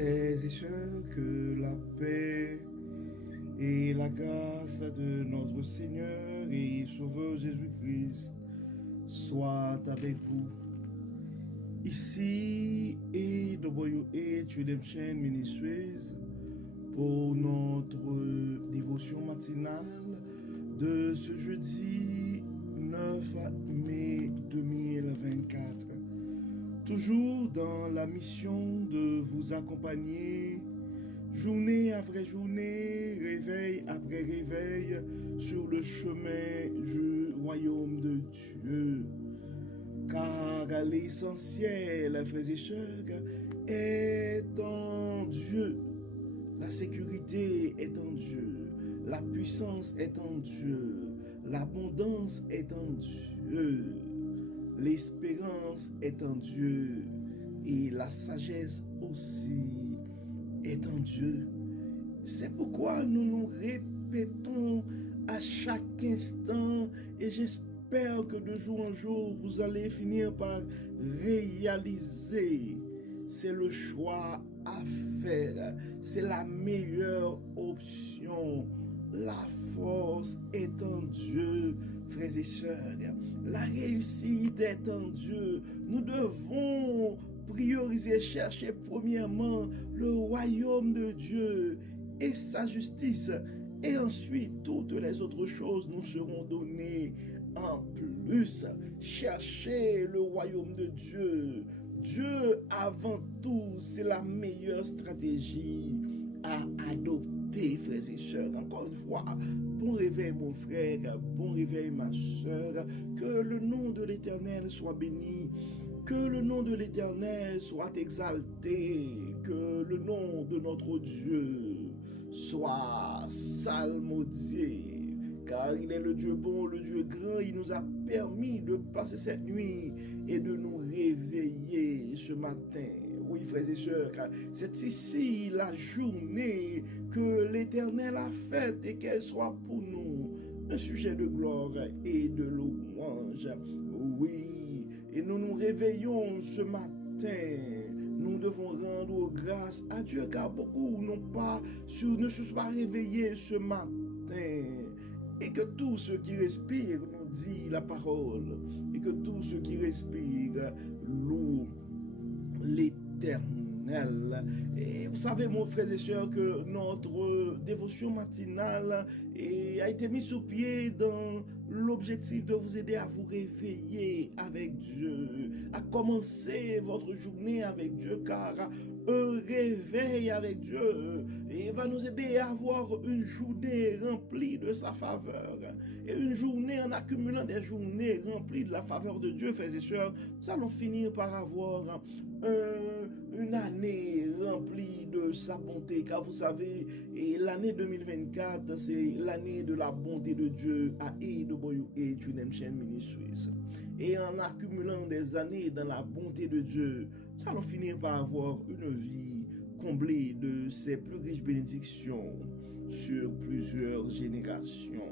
Frères et sœurs, que la paix et la grâce de notre Seigneur et Sauveur Jésus-Christ soient avec vous. Ici et WH Redemption Ministries pour notre dévotion matinale de ce jeudi 9 mai 2024. Toujours dans la mission de vous accompagner, journée après journée, réveil après réveil, sur le chemin du royaume de Dieu. Car l'essentiel, frères et sœurs, est en Dieu. La sécurité est en Dieu. La puissance est en Dieu. L'abondance est en Dieu. L'espérance est en Dieu et la sagesse aussi est en Dieu. C'est pourquoi nous nous répétons à chaque instant et j'espère que de jour en jour vous allez finir par réaliser. C'est le choix à faire, c'est la meilleure option. La force est en Dieu, frères et sœurs. La réussite est en Dieu. Nous devons prioriser, chercher premièrement le royaume de Dieu et sa justice. Et ensuite, toutes les autres choses nous seront données en plus. Chercher le royaume de Dieu. Dieu avant tout, c'est la meilleure stratégie à adopter, frères et sœurs. Encore une fois, bon réveil mon frère, bon réveil ma sœur, que le nom de l'Éternel soit béni, que le nom de l'Éternel soit exalté, que le nom de notre Dieu soit salmodié. Car il est le Dieu bon, le Dieu grand, il nous a permis de passer cette nuit et de nous réveiller ce matin. Oui, frères et sœurs, c'est ici la journée que l'Éternel a faite et qu'elle soit pour nous un sujet de gloire et de louange. Oui, et nous nous réveillons ce matin. Nous devons rendre grâce à Dieu car beaucoup ne se sont pas réveillés ce matin. Et que tous ceux qui respirent nous disent la parole. Et que tous ceux qui respirent louent l'Éternel. Et vous savez, mon frère et sœurs, que notre dévotion matinale a été mise sur pied dans l'objectif de vous aider à vous réveiller avec Dieu, à commencer votre journée avec Dieu, car un réveil avec Dieu va nous aider à avoir une journée remplie de sa faveur. Et une journée, en accumulant des journées remplies de la faveur de Dieu, frères et sœurs, nous allons finir par avoir une année remplie de sa bonté, car vous savez, l'année 2024, c'est l'année de la bonté de Dieu à AWH Redemption Ministries. Et en accumulant des années dans la bonté de Dieu, nous allons finir par avoir une vie comblée de ses plus riches bénédictions sur plusieurs générations.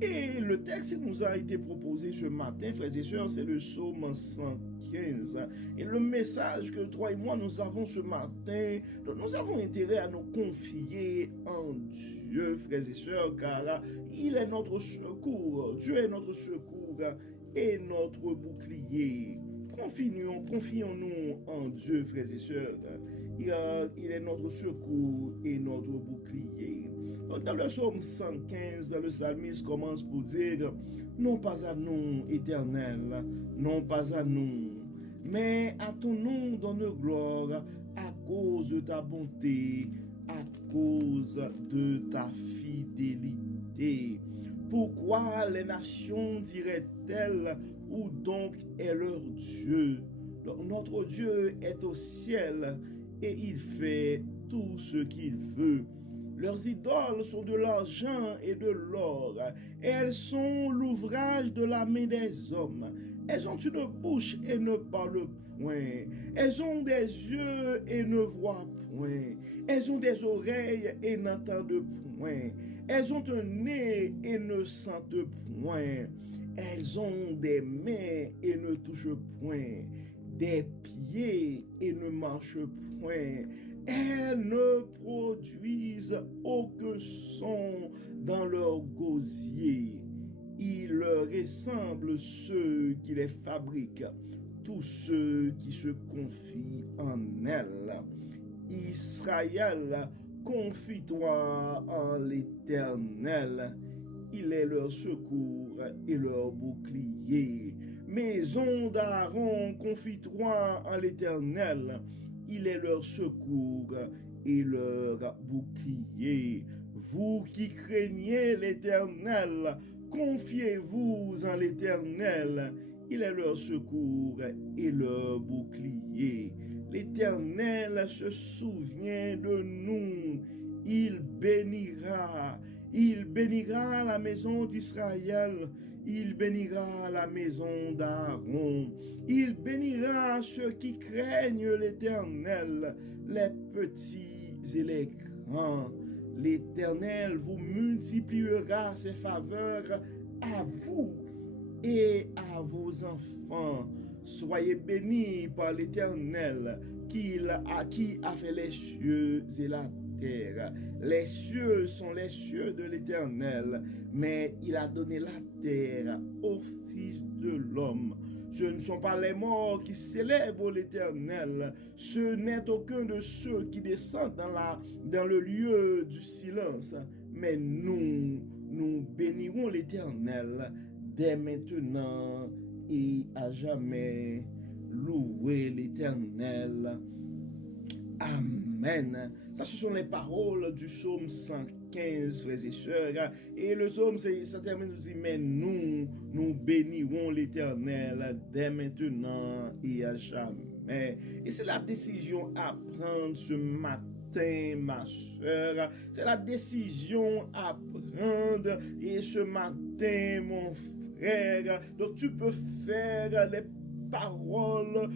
Et le texte qui nous a été proposé ce matin, frères et sœurs, c'est le psaume 115. Et le message que toi et moi nous avons ce matin, nous avons intérêt à nous confier en Dieu, frères et sœurs, car il est notre secours. Dieu est notre secours et notre bouclier. Confions-nous en Dieu, frères et sœurs. Il est notre secours et notre bouclier. Dans le psaume 115, le psalmiste commence pour dire « Non pas à nous, Éternel, non pas à nous, mais à ton nom donne gloire à cause de ta bonté, à cause de ta fidélité. Pourquoi les nations diraient-elles où donc est leur Dieu? Notre Dieu est au ciel et il fait tout ce qu'il veut. Leurs idoles sont de l'argent et de l'or. Elles sont l'ouvrage de la main des hommes. Elles ont une bouche et ne parlent point. Elles ont des yeux et ne voient point. Elles ont des oreilles et n'entendent point. Elles ont un nez et ne sentent point. Elles ont des mains et ne touchent point. Des pieds et ne marchent point. elles ne produisent aucun son dans leur gosier. Il leur ressemble ceux qui les fabriquent, tous ceux qui se confient en elles. Israël, confie-toi en l'Éternel. Il est leur secours et leur bouclier. Maison d'Aaron, confie-toi en l'Éternel. Il est leur secours et leur bouclier. Vous qui craignez l'Éternel, confiez-vous en l'Éternel. Il est leur secours et leur bouclier. L'Éternel se souvient de nous. Il bénira la maison d'Israël. Il bénira la maison d'Aaron. Il bénira ceux qui craignent l'Éternel, les petits et les grands. L'Éternel vous multipliera ses faveurs à vous et à vos enfants. Soyez bénis par l'Éternel qui a fait les cieux et la terre. Les cieux sont les cieux de l'Éternel, mais il a donné la terre au Fils de l'homme. Ce ne sont pas les morts qui célèbrent l'Éternel, ce n'est aucun de ceux qui descendent dans le lieu du silence, mais nous bénirons l'Éternel dès maintenant et à jamais. Louez l'Éternel. Amen. Ça, ce sont les paroles du psaume 115, frères et sœurs. Et le psaume, ça termine aussi, mais nous bénirons l'Éternel dès maintenant et à jamais. Et c'est la décision à prendre ce matin, ma sœur. C'est la décision à prendre et ce matin, mon frère. Donc, tu peux faire les paroles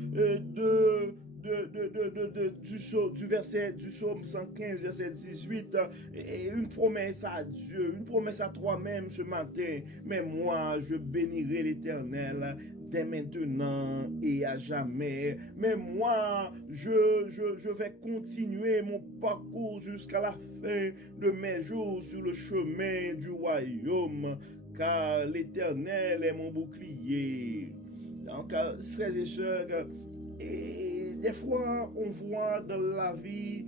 du verset du psaume 115, verset 18, et une promesse à Dieu, une promesse à toi-même ce matin. Mais moi, je bénirai l'Éternel dès maintenant et à jamais. Mais moi, je vais continuer mon parcours jusqu'à la fin de mes jours sur le chemin du royaume, car l'Éternel est mon bouclier. Donc, frères et sœurs, et des fois, on voit dans la vie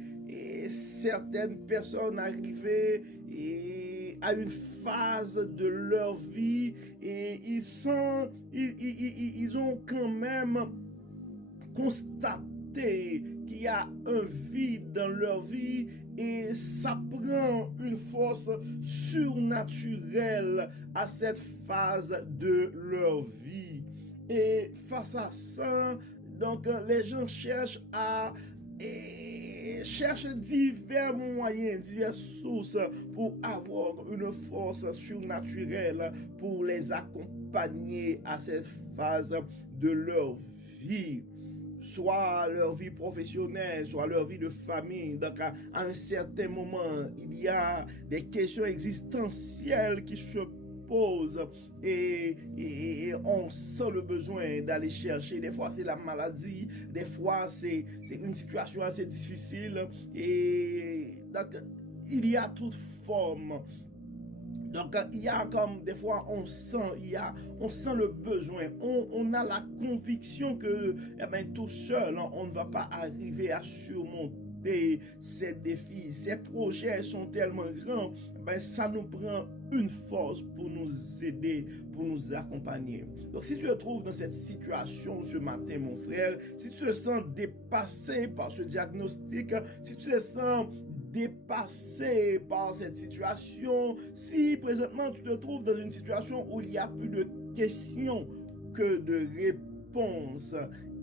certaines personnes arriver à une phase de leur vie et ils ont quand même constaté qu'il y a un vide dans leur vie et ça prend une force surnaturelle à cette phase de leur vie. Et face à ça, donc les gens cherchent divers moyens, diverses sources pour avoir une force surnaturelle pour les accompagner à cette phase de leur vie. Soit leur vie professionnelle, soit leur vie de famille. Donc, à un certain moment, il y a des questions existentielles qui se posent et on sent le besoin d'aller chercher. Des fois, c'est la maladie. Des fois, c'est une situation assez difficile. Et donc, il y a toute forme. Donc, il y a comme des fois, on sent le besoin. On a la conviction que tout seul, on ne va pas arriver à surmonter ces défis. Ces projets sont tellement grands, ça nous prend une force pour nous aider, pour nous accompagner. Donc, si tu te trouves dans cette situation ce matin, mon frère, si tu te sens dépassé par ce diagnostic, si tu te sens dépassé par cette situation, si présentement tu te trouves dans une situation où il y a plus de questions que de réponses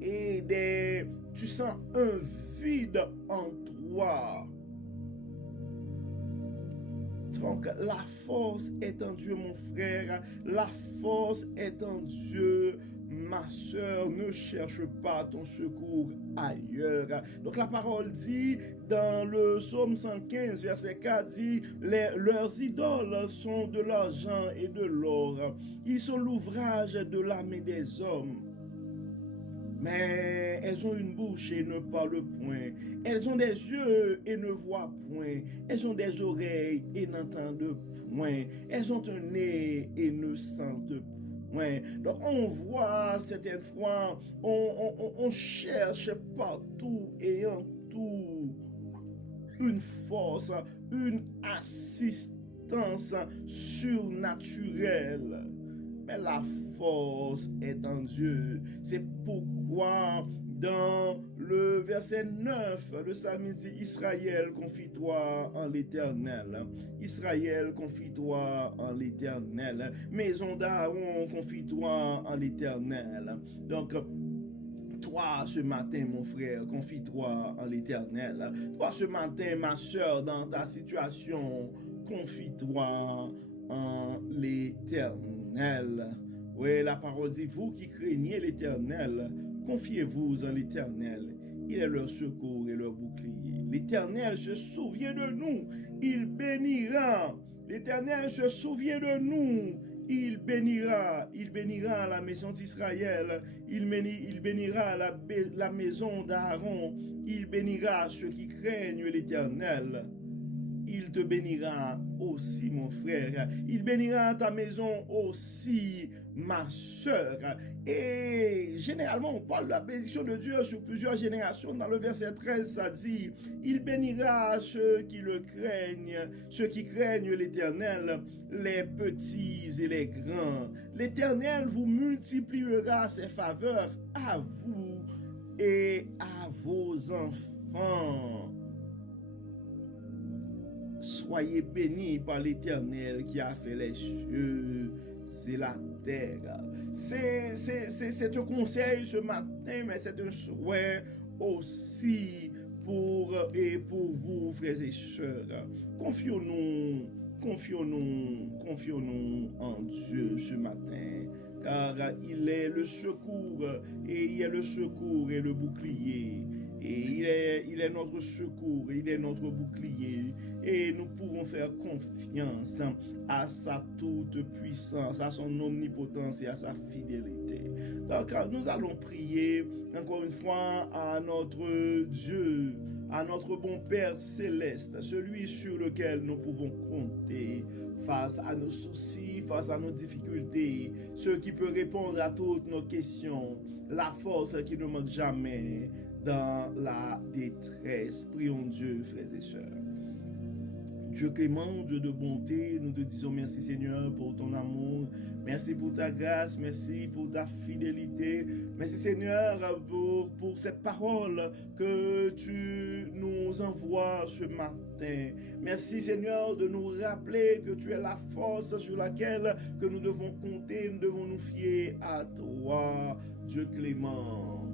et tu sens un vide en toi. Donc la force est en Dieu, mon frère, la force est en Dieu. Ma sœur, ne cherche pas ton secours ailleurs. Donc la parole dit, dans le psaume 115, verset 4, dit, leurs idoles sont de l'argent et de l'or. Ils sont l'ouvrage de la main des hommes. mais elles ont une bouche et ne parlent point. Elles ont des yeux et ne voient point. Elles ont des oreilles et n'entendent point. Elles ont un nez et ne sentent point. Donc on voit certaines fois, on cherche partout et en tout une force, une assistance surnaturelle. Mais la force est en Dieu. C'est pourquoi dans le verset 9, le psalmiste dit Israël, confie-toi en l'Éternel. Israël, confie-toi en l'Éternel. Maison d'Aaron, confie-toi en l'Éternel. Donc, toi, ce matin, mon frère, confie-toi en l'Éternel. Toi, ce matin, ma soeur, dans ta situation, confie-toi en l'Éternel. Oui, la parole dit, vous qui craignez l'Éternel, confiez-vous en l'Éternel. Il est leur secours et leur bouclier. L'Éternel se souvient de nous. Il bénira. L'Éternel se souvient de nous. Il bénira la maison d'Israël, il bénira la maison d'Aaron, il bénira ceux qui craignent l'Éternel. Il te bénira aussi, mon frère. Il bénira ta maison aussi, ma soeur. Et généralement, on parle de la bénédiction de Dieu sur plusieurs générations. Dans le verset 13, ça dit, il bénira ceux qui le craignent, ceux qui craignent l'Éternel, les petits et les grands. L'Éternel vous multipliera ses faveurs à vous et à vos enfants. Soyez bénis par l'Éternel qui a fait les cieux et la terre. C'est un conseil ce matin, mais c'est un souhait aussi pour vous, frères et sœurs. Confions-nous en Dieu ce matin, car il est le secours, et il est le secours et le bouclier. Et il est notre secours, il est notre bouclier. Et nous pouvons faire confiance à sa toute puissance, à son omnipotence et à sa fidélité. Donc nous allons prier encore une fois à notre Dieu, à notre bon Père céleste, celui sur lequel nous pouvons compter face à nos soucis, face à nos difficultés, celui qui peut répondre à toutes nos questions, la force qui ne manque jamais dans la détresse. Prions Dieu, frères et sœurs. Dieu clément, Dieu de bonté, nous te disons merci Seigneur pour ton amour, merci pour ta grâce, merci pour ta fidélité, merci Seigneur pour cette parole que tu nous envoies ce matin. Merci Seigneur de nous rappeler que tu es la force sur laquelle que nous devons compter, nous devons nous fier à toi, Dieu clément.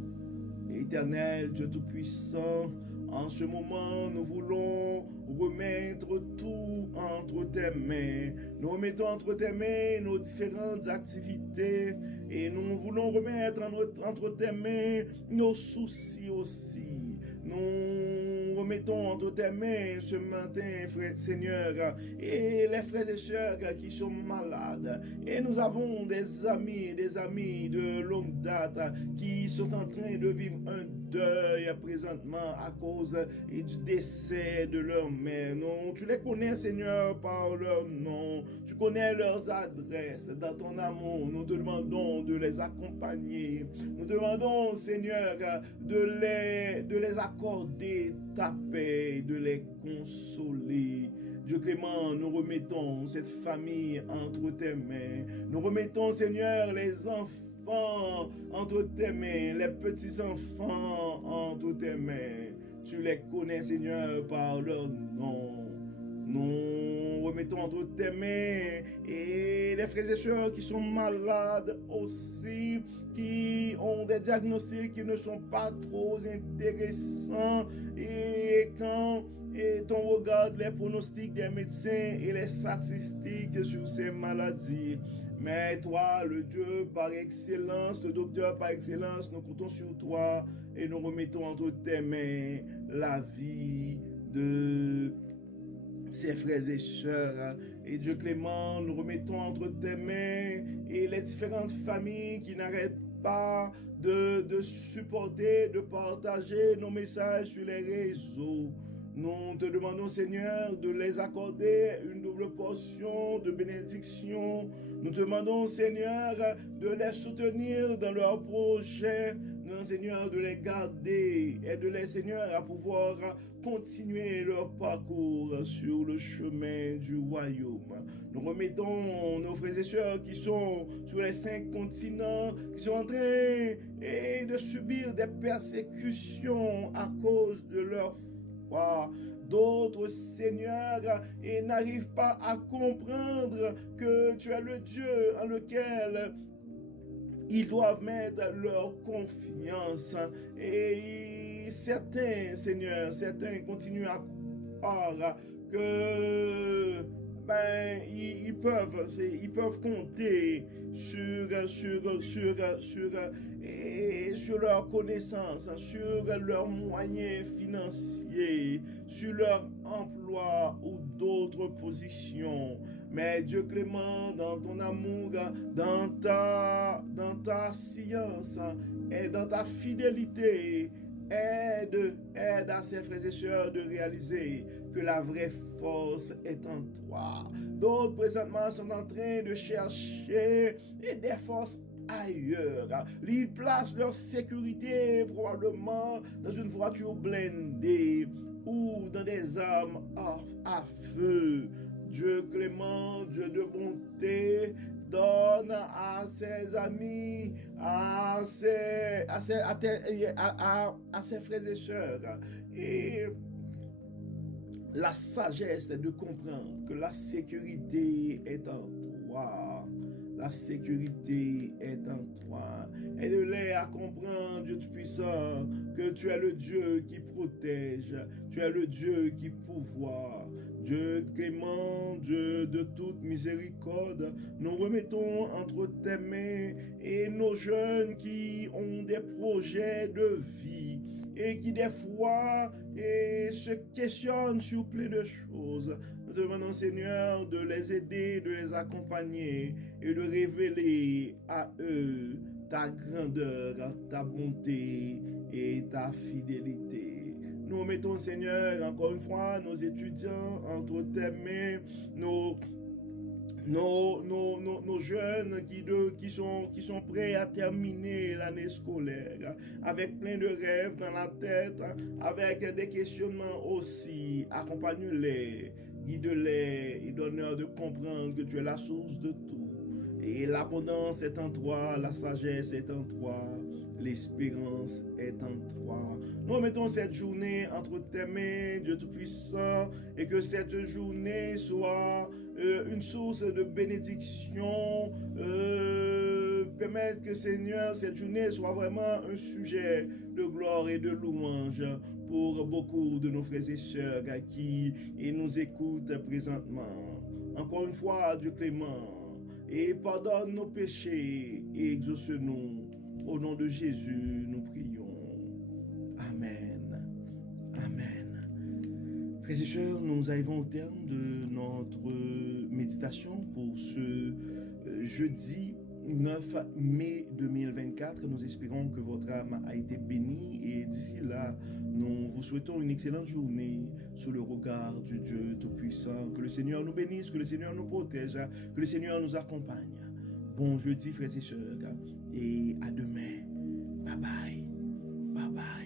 Éternel, Dieu Tout-Puissant, en ce moment, nous voulons remettre tout entre tes mains. Nous remettons entre tes mains nos différentes activités et nous voulons remettre entre tes mains nos soucis aussi. Nous remettons entre tes mains ce matin, frère Seigneur, et les frères et sœurs qui sont malades. Et nous avons des amis de longue date qui sont en train de vivre un deuil présentement à cause du décès de leur mère. Non, tu les connais, Seigneur, par leur nom. Tu connais leurs adresses. Dans ton amour, nous te demandons de les accompagner. Nous te demandons, Seigneur, de les accorder ta paix, de les consoler. Dieu clément, nous remettons cette famille entre tes mains. Nous remettons, Seigneur, les enfants entre tes mains, les petits-enfants entre tes mains. Tu les connais, Seigneur, par leur nom. Nous remettons entre tes mains et les frères et sœurs qui sont malades aussi, qui ont des diagnostics qui ne sont pas trop intéressants et quand ton regarde les pronostics des médecins et les statistiques sur ces maladies. Mais toi, le Dieu par excellence, le docteur par excellence, nous comptons sur toi et nous remettons entre tes mains la vie de ses frères et sœurs. Et Dieu clément, nous remettons entre tes mains et les différentes familles qui n'arrêtent pas de supporter, de partager nos messages sur les réseaux. Nous te demandons, Seigneur, de les accorder une double portion de bénédiction. Nous te demandons, Seigneur, de les soutenir dans leurs projets. Nous, Seigneur, de les garder et de les, Seigneur, à pouvoir continuer leur parcours sur le chemin du royaume. Nous remettons nos frères et sœurs qui sont sur les 5 continents, qui sont en train de subir des persécutions à cause de leur foi. D'autres, Seigneur, et n'arrivent pas à comprendre que tu es le Dieu en lequel ils doivent mettre leur confiance. Et certains, Seigneur, certains continuent à croire que ils peuvent compter sur leur connaissance, sur leurs moyens financiers, sur leur emploi ou d'autres positions. Mais Dieu clément, dans ton amour, dans ta science et dans ta fidélité, aide à ses frères et sœurs de réaliser que la vraie force est en toi. D'autres présentement sont en train de chercher des forces ailleurs. Ils placent leur sécurité probablement dans une voiture blindée ou dans des armes à feu. Dieu clément, Dieu de bonté, donne à ses amis, à ses frères et sœurs, et la sagesse de comprendre que la sécurité est en toi. La sécurité est en toi. Aide-les à comprendre, Dieu Tout-Puissant, que tu es le Dieu qui protège, tu es le Dieu qui pourvoit. Dieu clément, Dieu de toute miséricorde, nous remettons entre tes mains et nos jeunes qui ont des projets de vie et qui des fois se questionnent sur plein de choses. Nous te demandons, Seigneur, de les aider, de les accompagner et de révéler à eux ta grandeur, ta bonté et ta fidélité. Nous mettons, Seigneur, encore une fois, nos étudiants entre tes mains, nos jeunes qui sont prêts à terminer l'année scolaire, avec plein de rêves dans la tête, avec des questionnements aussi. Accompagne-les, guide-les et donne-leur de comprendre que tu es la source de tout. Et l'abondance est en toi, la sagesse est en toi, l'espérance est en toi. Nous mettons cette journée entre tes mains, Dieu Tout-Puissant, et que cette journée soit une source de bénédiction. Permettre que, Seigneur, cette journée soit vraiment un sujet de gloire et de louange pour beaucoup de nos frères et sœurs qui nous écoutent présentement. Encore une fois, Dieu clément, et pardonne nos péchés et exauce-nous. Au nom de Jésus, nous prions. Amen. Amen. Frères et sœurs, nous arrivons au terme de notre méditation pour ce jeudi 9 mai 2024. Nous espérons que votre âme a été bénie et d'ici là, nous vous souhaitons une excellente journée sous le regard du Dieu Tout-Puissant. Que le Seigneur nous bénisse, que le Seigneur nous protège, que le Seigneur nous accompagne. Bon jeudi, frères et sœurs, et à demain. Bye bye. Bye bye.